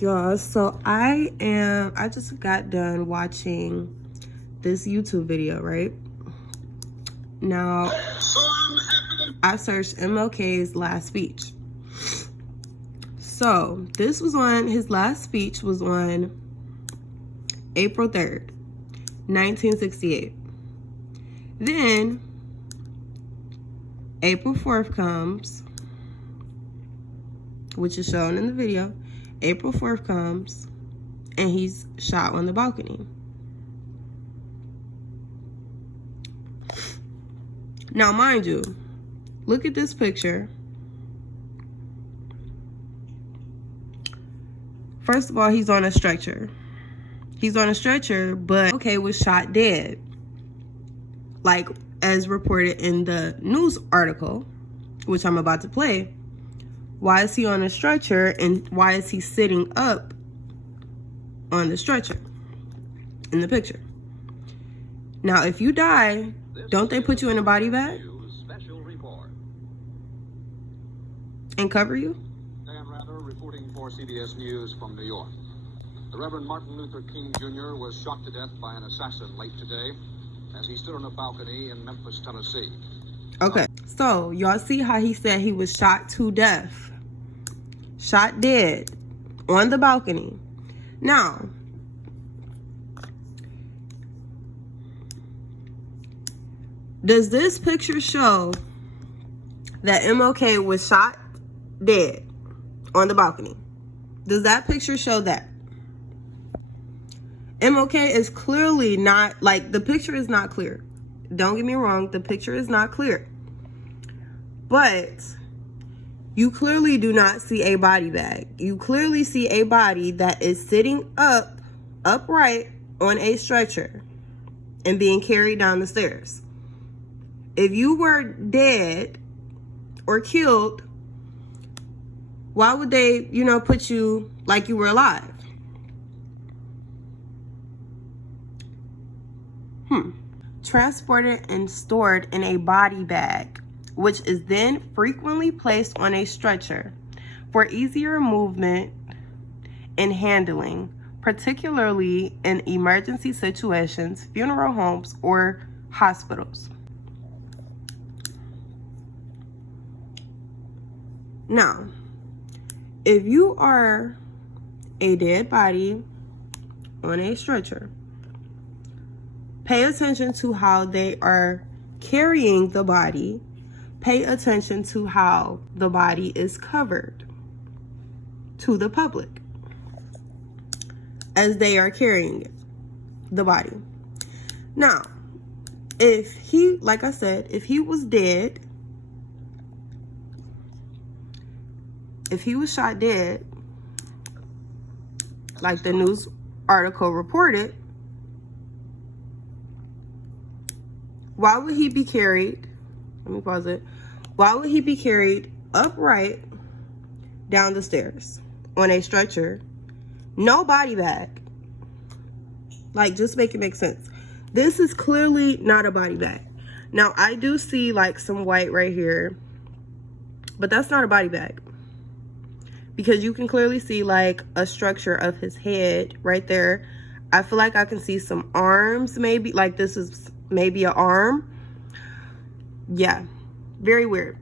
back, y'all. So I just got done watching this YouTube video, right? Now, I searched MLK's last speech. So this was on, his last speech was on April 3rd, 1968. Then April 4th comes, which is shown in the video. April 4th comes, and he's shot on the balcony. Now, mind you, look at this picture. First of all, he's on a stretcher. He's on a stretcher, but MLK was shot dead. Like, as reported in the news article, which I'm about to play. Why is he on a stretcher, and why is he sitting up on the stretcher in the picture? Now, if you die, don't they put you in a body bag and cover you? Dan Rather reporting for CBS News from New York. The Reverend Martin Luther King Jr. was shot to death by an assassin late today as he stood on a balcony in Memphis, Tennessee. Okay, so y'all see how he said he was shot to death. Shot dead on the balcony. Now, does this picture show that MLK was shot dead on the balcony? Does that picture show that? MLK is clearly not, like, the picture is not clear. Don't get me wrong, the picture is not clear. But you clearly do not see a body bag. You clearly see a body that is sitting upright on a stretcher and being carried down the stairs. If you were dead or killed, why would they, put you like you were alive? Transported and stored in a body bag, which is then frequently placed on a stretcher for easier movement and handling, particularly in emergency situations, funeral homes, or hospitals. Now, if you are a dead body on a stretcher, pay attention to how they are carrying the body. Pay attention to how the body is covered to the public as they are carrying it, the body. Now, if he, like I said, if he was dead, if he was shot dead, like the news article reported, why would he be carried? Let me pause it. Why would he be carried upright down the stairs on a stretcher? No body bag. Like, just make it make sense. This is clearly not a body bag. Now, I do see like some white right here, but that's not a body bag. Because you can clearly see like a structure of his head right there. I feel like I can see some arms maybe. Like this is maybe an arm. Yeah, very weird.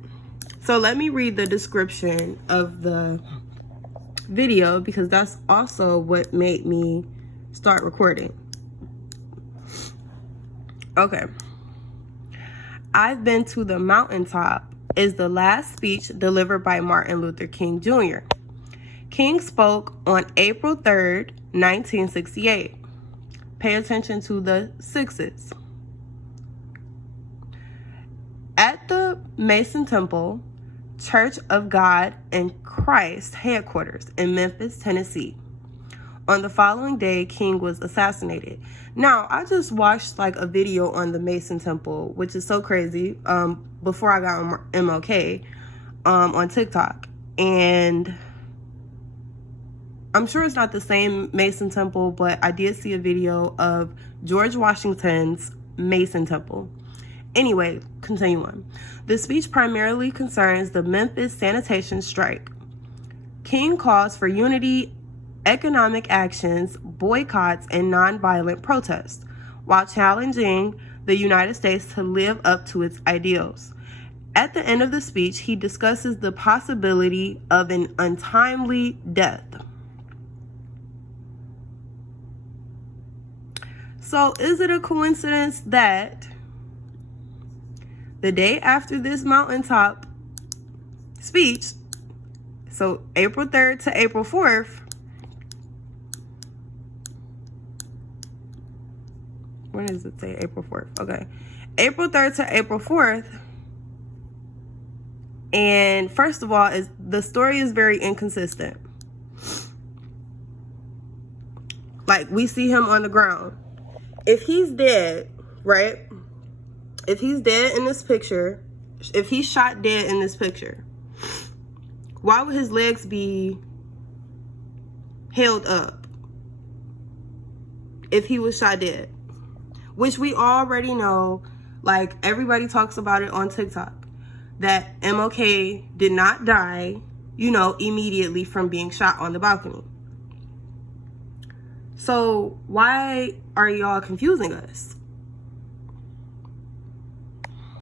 So let me read the description of the video because that's also what made me start recording. Okay. I've been to the mountaintop is the last speech delivered by Martin Luther King Jr. King spoke on April 3rd, 1968. Pay attention to the sixes. At the Mason Temple, Church of God in Christ headquarters in Memphis, Tennessee. On the following day, King was assassinated. Now, I just watched like a video on the Mason Temple, which is so crazy, before I got on MLK on TikTok. And I'm sure it's not the same Mason Temple, but I did see a video of George Washington's Mason Temple. Anyway, continue on. The speech primarily concerns the Memphis sanitation strike. King calls for unity economic actions, boycotts, and nonviolent protests, while challenging the United States to live up to its ideals. At the end of the speech, he discusses the possibility of an untimely death. So, is it a coincidence that the day after this mountaintop speech, so April 3rd to April 4th, when does it say April 4th? Okay. April 3rd to April 4th. And first of all, the story is very inconsistent. Like, we see him on the ground. If he's dead, right? If he's dead in this picture, if he's shot dead in this picture, why would his legs be held up if he was shot dead? Which we already know, like everybody talks about it on TikTok, that MLK did not die, immediately from being shot on the balcony. So why are y'all confusing us?